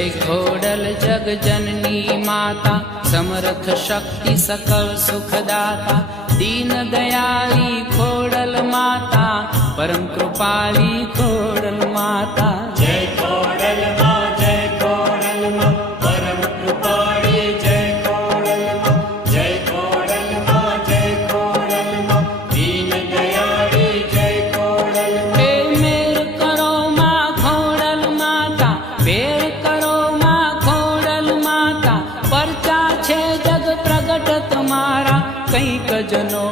जय खोडल जग जननी माता, समर्थ शक्ति सकल सुखदाता। दीन दयाली खोडल माता, परम कृपाली खोडल माता। जय खोडल माँ, जय खोडल माँ, परम कृपाली जय खोडल माँ। जय खोडल माँ, जय खोडल माँ, दीन दयाली जय खोडल माँ। हे मेर करो माँ खोडल माता, मेर करो माँ खोडल माता। परचा छे जग प्रगट तुम्हारा, कंईक जनो